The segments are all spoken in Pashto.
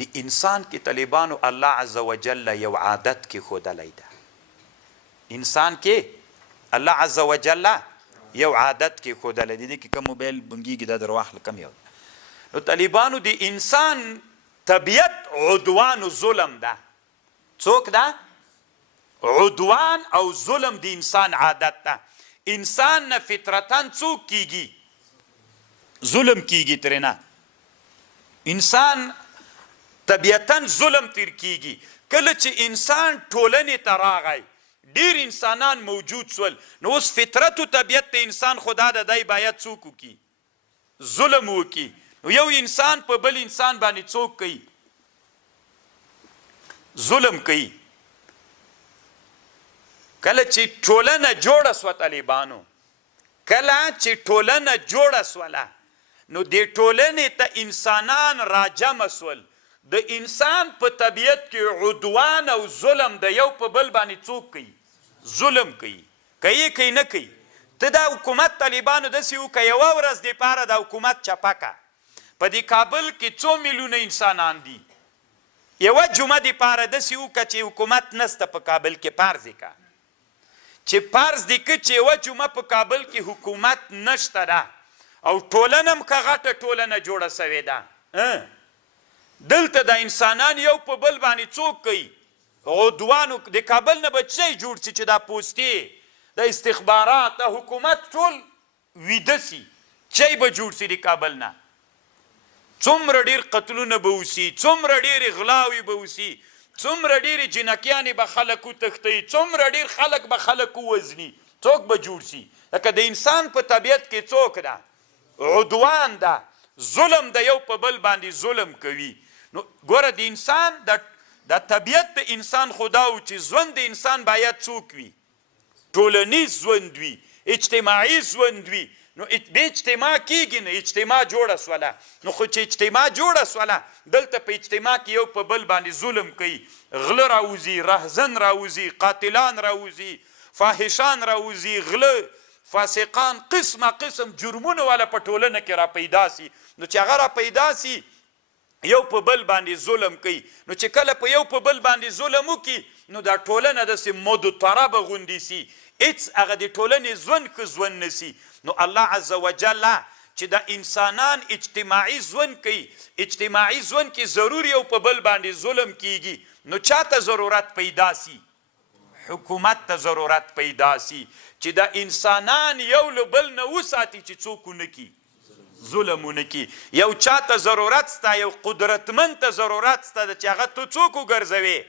د انسان کې طالبانو الله عز وجل یو عادت کې ښودلی ده انسان کې الله عز وجل یو عادت کې ښودلی دی دې کې کوم موبایل بنګېږي دا در واخله کم یو نو طالبانو د انسان طبیعت عدوان و ظلم ده څوک ده عدوان او ظلم د انسان عادت ده انسان نه فطرتاً څوک کیږي ظلم کیږي ترې نه انسان طبیعتاً ظلم تیر کیږي کله چې انسان ټولنې ته راغی ډیر انسانان موجود سول نو اوس فطرت و طبیعت د انسان خدا د دی باید څوک وکړي ظلم وکړي نو یو انسان په بل انسان باندې څوک کوي ظلم کوي کله چې ټولنه جوړه سوه طالبانو کله چې ټولنه جوړه سوله نو دې ټولنې ته انسانان راجمع سول د انسان په طبیعت کې عدوان او ظلم د یو په بل باندې څوک کوي ظلم کوي نه کوي ته دا حکومت طالبانو داسې وکړه یوه ورځ دپاره د حکومت چپه که په دې کابل کې څو میلیونه انسانان دي یوه جمعه دپاره داسې وکړه چې حکومت نسته په کابل کې فرض یې که چې فرض دې که چې یوه جمعه په کابل کې حکومت نشته ده او ټولنه هم که غټه ټولنه جوړه سوې ده دلته د انسانان یو په بل باندې څوک کوي عدوان د کابل نه به چی جوړ شي چې دا پوستې د استخبارات د حکومت ټول ویده سي چی به جوړ سي د کابل نه څومره ډېر قتلونه به وسي څومره ډېرې غلاوې به وسي څومره ډېرې جنکیانې به خلک وتښتوي څومره ډېر خلک به خلک ووژني څوک به جوړ سي لکه د انسان په طبیعت کې څوک ده عدوان ده ظلم د یو په بل باندې ظلم کوي نو ګوره د انسان د طبیعت د انسان خدا و چې ژوند د انسان باید څوک وي ټولنیز ژوند وي اجتماعي ژوند وي نو به اجتماع کیږي نه اجتماع جوړه سوله نو خو چې اجتماع جوړه سوله دلته په اجتماع کې یو په بل باندې ظلم کوي غله راوځي رهزن راوځي قاتلان راوځي فاحشان راوځي غله فاسقان قسمه قسم جرمونه والا په ټولنه کې را پیدا سي نو چې هغه را پیدا سي یو په بل باندې ظلم کوي نو چې کله په یو په بل باندې ظلم وکړي نو دا ټولنه داسې مضطربه غوندې سي هېڅ هغه د ټولنې ژوند ښه ژوند نسي نو الله عز وجل چې دا انسانان اجتماعي ژوند کوي اجتماعي ژوند کې ضرور یو په بل باندې ظلم کیږي نو چاته ضرورت پیدا سي حکومت ته ضرورت پیدا سي چې دا انسانان یو له بل نه وساتي چې څوک ونه کي ظلمونه کی یو چاته ضرورت ستا یو قدرتمند ته ضرورت ستا چې هغه ته څوک وګرځوي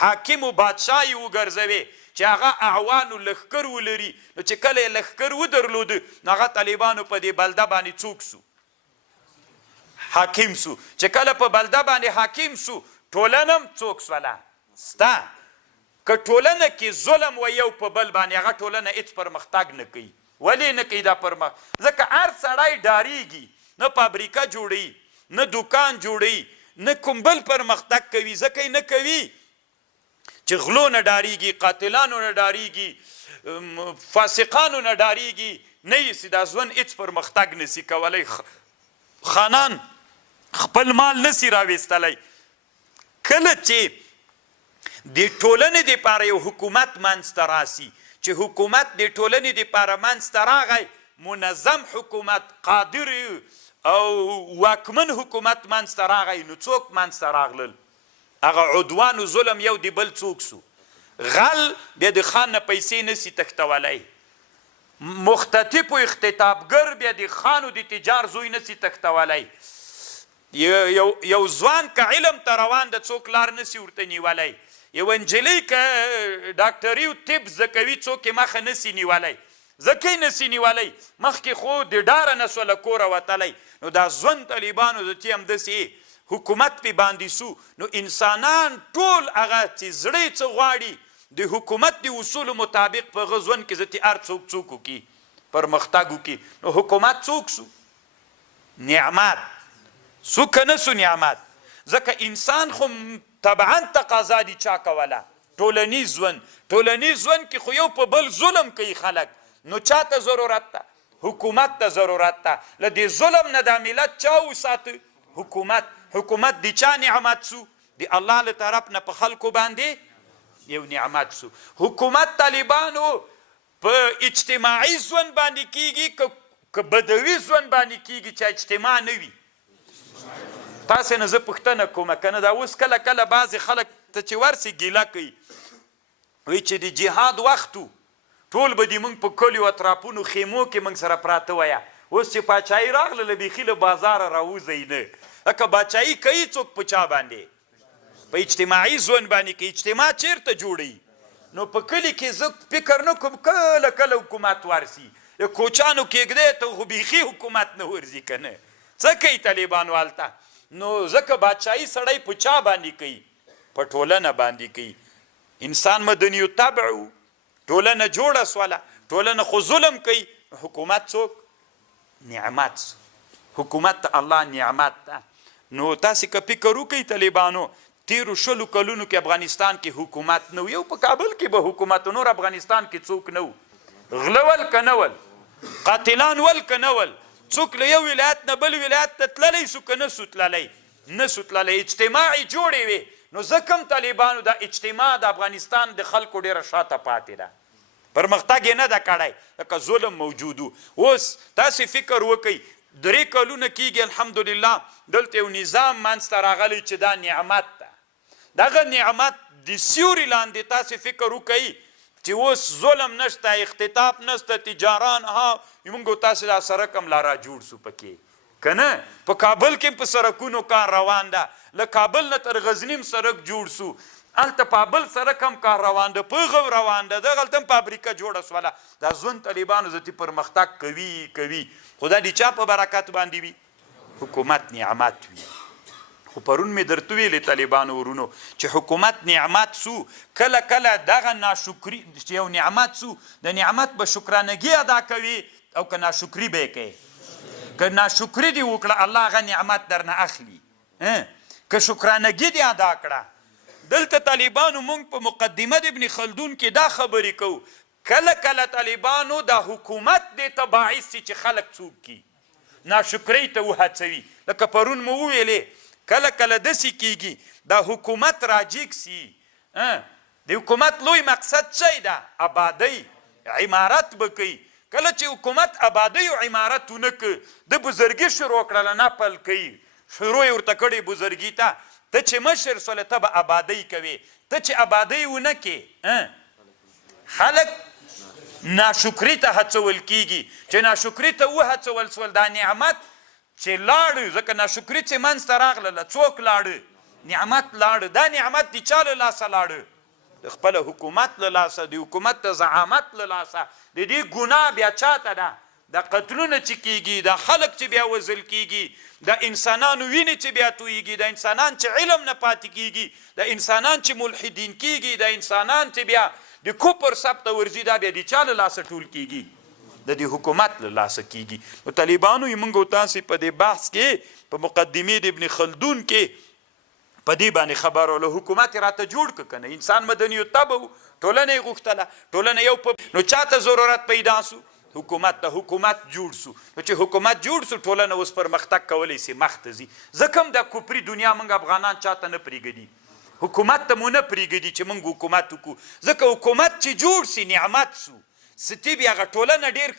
حاکم و بادشاهي وګرځوي چې هغه اعوان و لښکر ولري نو چې کله یې لښکر ودرلوده نو هغه طالبانو په دې بلده باندې څوک سو حاکم سو چې کله په بلده باندې حاکم سو ټولنه هم څوک سوله ستا که ټولنه کې ظلم و یو په بل باندې هغه ټولنه هېڅ پرمختګ نه کوي ولې نه کوي دا ځکه هر سړی ډاریږي نه فابریکه جوړوي نه دوکان جوړوي نه کوم بل پرمختګ کوي ځکه یې نه کوي چې غلو نه ډاریږي قاتلانو نه ډاریږي فاسقانو نه ډاریږي نه یې دا ژوند هېڅ پرمختګ نسي کولی خانان خپل مال نسي راویستلی کله چې د ټولنې دپاره یو حکومت منځته راسي چې حکومت د ټولنې دپاره منځته راغی منظم حکومت قادر او واکمن حکومت منځته راغی نو څوک منځته راغلل هغه عدوان و ظلم یو د بل څوک سو غل بیا د خان نه پیسې نسي تښتولی مختطف و اختطافګر بیا د خان و د تجار زوی نسي تښتولی یو ځوان که علم ته روان د څوک لار نسي ورته نیولی یو انجلۍ که ډاکټري و طب زده کوي څوک یې مخه نسي نیولی ځکه یې نسي نیولی مخکې خو د ډاره نه سوله کوره وتلی نو دا ژوند طالبانو د چې همداسې حکومت پې باندې سو نو انسانان ټول هغه چې زړه یې څه غواړي د حکومت د اصولو مطابق په هغه ژوند کې زه هر څوک وکړي پرمختګ وکړي نو حکومت څوک سو نعمت سو که نه سو نعمت ځکه انسان خو طبعا تقاضا دي چا کوله ټولنیز ژوند کې خو یو په بل ظلم کوي خلک نو چاته ضرورت ده حکومت ته ضرورت ده له دې ظلم نه دا ملت چا وساته حکومت د چا نعمت سو؟ د الله له طرف نه په خلکو باندې یو نعمت سو. حکومت طالبانو په اجتماعي ژوند باندې کیږي که بدوي ژوند باندې کیږي چې اجتماع نه وي؟ تاسې نه زه پوښتنه کومه که نه دا اوس کله کله بعضې خلک ته چې ورسې ګیله کوي وایي چې د جهاد وخت و ټول به دې موږ په کلیو اطرافونو خیمو کې موږ سره پراته وایه، اوس چې پاچاهي راغله بیخي له بازاره راوځئ نه. لکه باچاهي کوي څوک په چا باندې؟ په اجتماعي ژوند باندې کې. اجتماع چیرته جوړوي؟ نو په کلي کې زه فکر نه کوم کله کله حکومت ورسي، کوچانو کېږدی ته خو بیخي حکومت نه ورځي که نه. څه کوي طالبانو هلته؟ نو ځکه بادشاهي سړی په چا باندې کوي؟ په ټولنه باندې کوي. انسان مدني الطبع و، ټولنه جوړه سوله، ټولنه خو ظلم کوي. حکومت څوک؟ نعمت. حکومت ته الله نعمت ده. نو تاسې که فکر وکئ طالبانو تیرو 20 کلونو کې افغانستان کې حکومت نه و، یو په کابل کې به حکومت، نور افغانستان کې څوک نه و. غله ول که نه ول، قاتلان ول که نه ول، څوک له یو ولایت نه بل ولایت ته تللی سو که نه سو تللی؟ نه سو تللی. اجتماعي جوړې وې. نو ځکه هم طالبانو دا اجتماع د افغانستان د خلکو ډېره شاته پاتې ده، پرمختګ یې نه ده کړی، لکه ظلم موجود و. اوس تاسې فکر وکئ 3 کلونه کېږي الحمدلله دلته یو نظام منځته راغلی چې دا نعمت ده. دغه نعمت د سیوري لاندې تاسې فکر وکئ چې اوس ظلم نشته، اختطاف نشته، تجاران موږ تاسې دا سړک هم لا را جوړ سو پکې که نه؟ په کابل کې په سړکونو کار روان ده، له کابل نه تر غزني هم سړک جوړ سو، هلته په بل سړک هم کار روان ده، په غو روان ده، دغلته هم فابریکه جوړه سوله. دا ژوند طالبانو ذاتي پرمختګ کوي خو دا د چا په برکت باندې وي؟ حکومت نعمت وي. خو پرون مې درته ویلې طالبانو ورونو چې حکومت نعمت سو، کله کله دغه ناشکري چې یو نعمت سو د نعمت به شکرانګي ادا کوي او که ناشکري به یې کوي. که ناشکري دې وکړه الله هغه نعمت درنه اخلي، که شکرانګي دې ادا کړه. دلته طالبانو مونږ په مقدمه د ابن خلدون کې دا خبرې کوو، کله کله طالبانو دا حکومت دې ته باعث سي چې خلک څوک کي ناشکرۍ ته وهڅوي. لکه پرون مو وویلې کله کله داسې کیږي دا حکومت راجیګ سي. د حکومت لوی مقصد څه ده؟ آبادۍ، عمارت به کوي. کله چې حکومت آبادۍ او عمارت ونه که د بزرګي شروع کړله نپل کوي، شروع یې ورته کړې بزرګي ته، ته چې مشر سوله ته به آبادۍ کوې. ته چې آبادۍ ونه کې خلک ناشکري ته هڅول کیږي، چې ناشکري ته وهڅول سول دا نعمت چې لاړه، ځکه ناشکري چې منځته راغله څوک لاړه؟ نعمت لاړه. دا نعمت د چا له لاسه لاړه؟ د خپله حکومت له لاسه، د حکومت د زعامت له لاسه. د دې ګناه بیا چاته ده؟ د قتلونه چې کیږي، د خلک چې بیا وژل کیږي، د انسانانو وینې چې بیا تویږي، د انسانان چې علم نه پاتې کیږي، د انسانان چې ملحدین کیږي، د انسانان چې بیا د کفر سب ته ورځي، دا بیا د چا له لاسه ټول کیږي؟ د دې حکومت له لاسه کیږي. نو طالبانو یې موږ تاسې په دې بحث کې په مقدمې د ابن خلدون کې په دې باندې خبر له حکومت راته جوړ که که نه؟ انسان مدني الطبع و، ټولنه یې غوښتله، ټولنه یو نو چاته ضرورت پیدا سو؟ حکومت ته. حکومت جوړ سو. نو چې حکومت جوړ سو ټولنه اوس پرمختګ کولی سي، مخ ته ځي. ځکه هم د کفري دنیا موږ افغانان چاته نه پرېږدي، حکومت ته مو نه پرېږدي چې موږ حکومت وکړو. ځکه حکومت چې جوړ سي نعمت سو، ستې بیا هغه ټولنه ډېر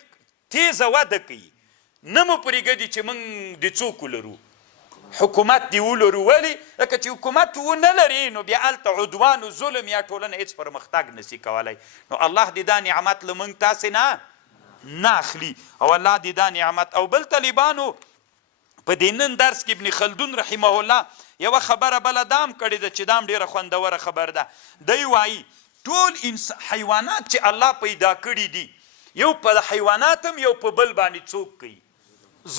تیزه وده کوي. نه مو پرېږدي چې موږ د څوک ولرو، حکومت دی ولرو. ولې؟ لکه چې حکومت ونه لري نو بیا هلته عدوان و ظلم یا ټولنه هېڅ پرمختګ نسي کولی. نو الله دې دا نعمت له موږ تاسې نه اخلي، او الله دې دا نعمت. او بل طالبانو په دې نن درس کې ابن خلدون رحمه الله یوه خبره بله دام کړې ده چې دام ډېره خوندوره خبر ده. دی وایي ټول حیوانات چې الله پیدا کړي دي، یو په حیوانات هم یو په بل باندې څوک کوي؟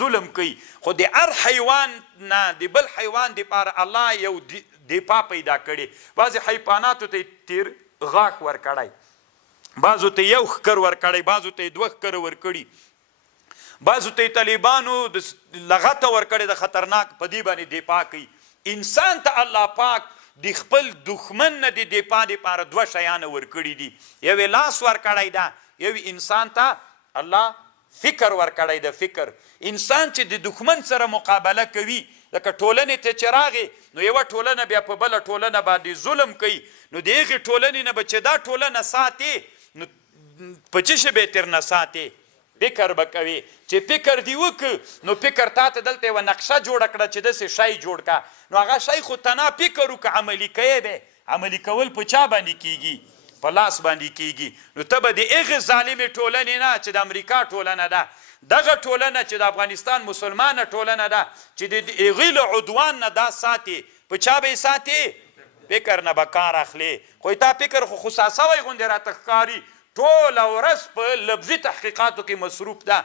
ظلم کوي. خو د هر حیوان نه د بل حیوان دپاره الله یو دفاع پیدا کړي. بعضې حیواناتو ته تیر غاښ ورکړی، بعضو ته یو ښکر ورکړی، بعضو ته 2 ښکره ورکړي، بعضو ته طالبانو د لغته ورکړی د خطرناک، په دې باندې دفاع کوي. انسان ته الله پاک د خپل دښمن نه د دفاع دپاره 2 شیانه ورکړي دي. یو یې لاس ورکړی ده، یو انسان ته الله فکر ورکړی ده. فکر انسان چې د دښمن سره مقابله کوي، لکه ټولنې ته چې راغې نو یوه ټولنه بیا په بله ټولنه باندې ظلم کوي نو د هغې ټولنې نه به چې دا ټولنه ساتې نو په څه شي به یې ترنه ساتې فکر به کوي چې فکر دې وکړ نو فکر تا ته دلته یوه نقشه جوړه کړه چې داسې شی جوړ کړه نو هغه شی خو تنا فکر وکړه عملي کوې به عملي کول په چا باندې کیږي په لاس باندې کیږي نو ته به د هغې ظالمې ټولنې نه چې د امریکا ټولنه ده دغه ټولنه چې د افغانستان مسلمانه ټولنه ده چې د هغې له عدوان نه دا ساتي په چا به یې ساتي فکر نه به کار اخلي خو تا فکر خو خوسا سوی غوندې راته ښکاري ټوله ورځ په لفظي تحقیقاتو کې مصروف ده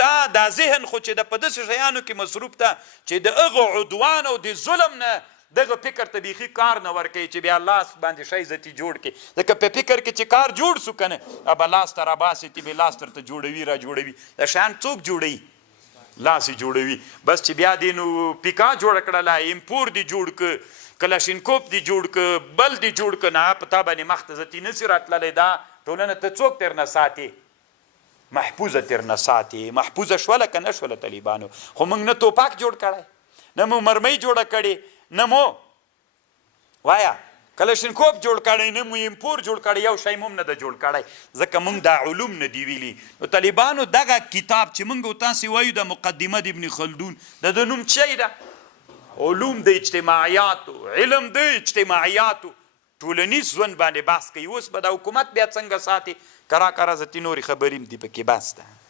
تا دا ذهن خو چې د په داسې شیانو کې مصروف ده چې د هغه عدوان او د ظلم نه دغه فکر ته بیخي کار نه ورکوي چې بیا لاس باندې شی زتي جوړ کړي ځکه په فکر کې چې کار جوړ سو که نه به لاس ته راباسي تی به لاس درته جوړوي را جوړوي دا شیان څوک جوړوي لاس یې جوړوي بس چې بیا دې نو پیکا جوړه کړله امپور دې جوړ که کلاشینکوف دې جوړ که بل دې جوړ که نه په تا باندې مخ ته زتي نسي راتللی دا ټولنه ته څوک ترنه ساتي محفوظه ترنه ساتي محفوظه شوله که نه شوله طالبانو خو موږ نه توپاک جوړ کړی نه مو مرمۍ جوړه کړې نه مو وایا کلاشینکوف جوړ کړی نه مو امپور جوړ کړی یو شی مو نه ده جوړ کړی ځکه موږ دا علوم نه دي ویلي نو طالبانو دغه کتاب چې موږ تاسې وایو د مقدمه د ابن خلدون د نوم څه ده علوم د اجتماعیاتو علم د اجتماعیاتو ټولنیز ژوند باندې بحث کوي اوس به د حکومت بیا څنګه ساتي کرا زتي نورې خبرې هم دي پکې بس ده